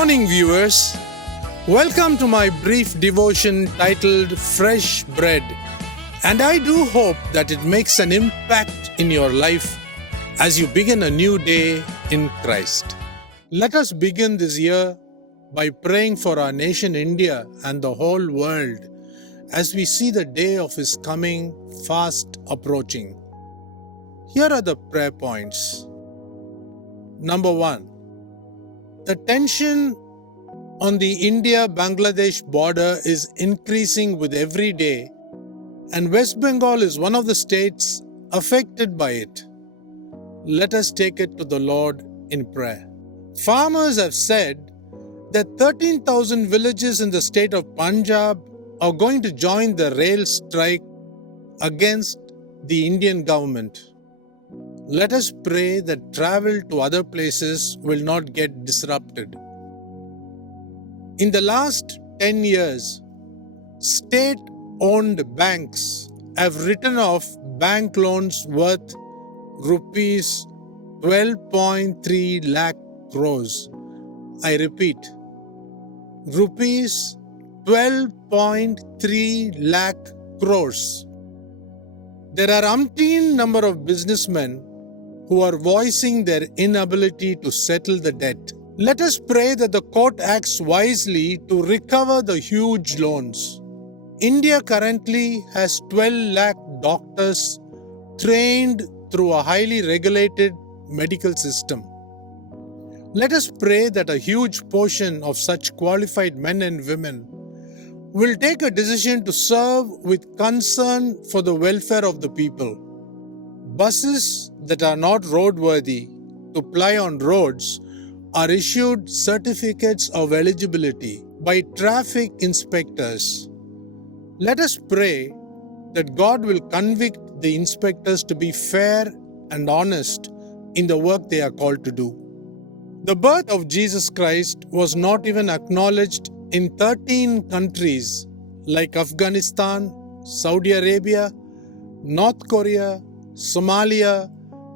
morning, viewers. Welcome to my brief devotion titled Fresh Bread. And I do hope that it makes an impact in your life as you begin a new day in Christ. Let us begin this year by praying for our nation India and the whole world as we see the day of His coming fast approaching. Here are the prayer points. Number 1. The tension on the India-Bangladesh border is increasing with every day, and West Bengal is one of the states affected by it. Let us take it to the Lord in prayer. Farmers have said that 13,000 villages in the state of Punjab are going to join the rail strike against the Indian government. Let us pray that travel to other places will not get disrupted. In the last 10 years, state-owned banks have written off bank loans worth rupees 12.3 lakh crores. I repeat, rupees 12.3 lakh crores. There are umpteen number of businessmen who are voicing their inability to settle the debt. Let us pray that the court acts wisely to recover the huge loans. India currently has 12 lakh doctors trained through a highly regulated medical system. Let us pray that a huge portion of such qualified men and women will take a decision to serve with concern for the welfare of the people. Buses that are not roadworthy to ply on roads are issued certificates of eligibility by traffic inspectors. Let us pray that God will convict the inspectors to be fair and honest in the work they are called to do. The birth of Jesus Christ was not even acknowledged in 13 countries like Afghanistan, Saudi Arabia, North Korea, Somalia,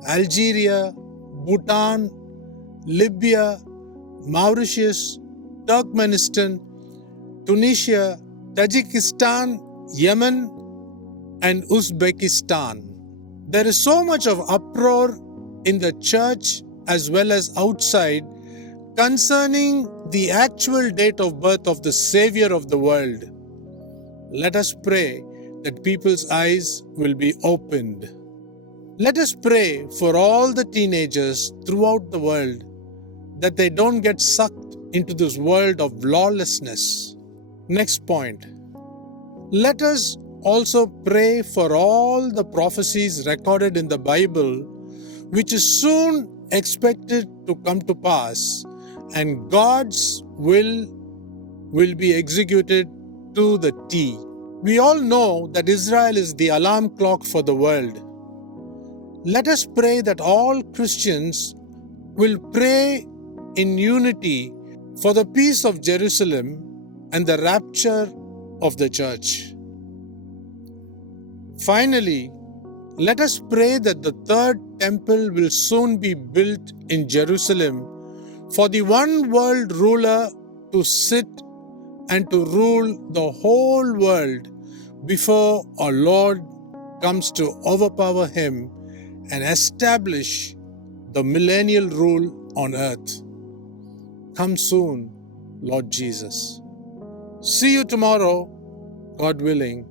Algeria, Bhutan, Libya, Mauritius, Turkmenistan, Tunisia, Tajikistan, Yemen, and Uzbekistan. There is so much of uproar in the church as well as outside concerning the actual date of birth of the Savior of the world. Let us pray that people's eyes will be opened. Let us pray for all the teenagers throughout the world that they don't get sucked into this world of lawlessness. Next point. Let us also pray for all the prophecies recorded in the Bible, which is soon expected to come to pass, and God's will be executed to the T. We all know that Israel is the alarm clock for the world. Let us pray that all Christians will pray in unity for the peace of Jerusalem and the rapture of the church. Finally, let us pray that the third temple will soon be built in Jerusalem for the one world ruler to sit and to rule the whole world before our Lord comes to overpower him and establish the millennial rule on earth. Come soon, Lord Jesus. See you tomorrow, God willing.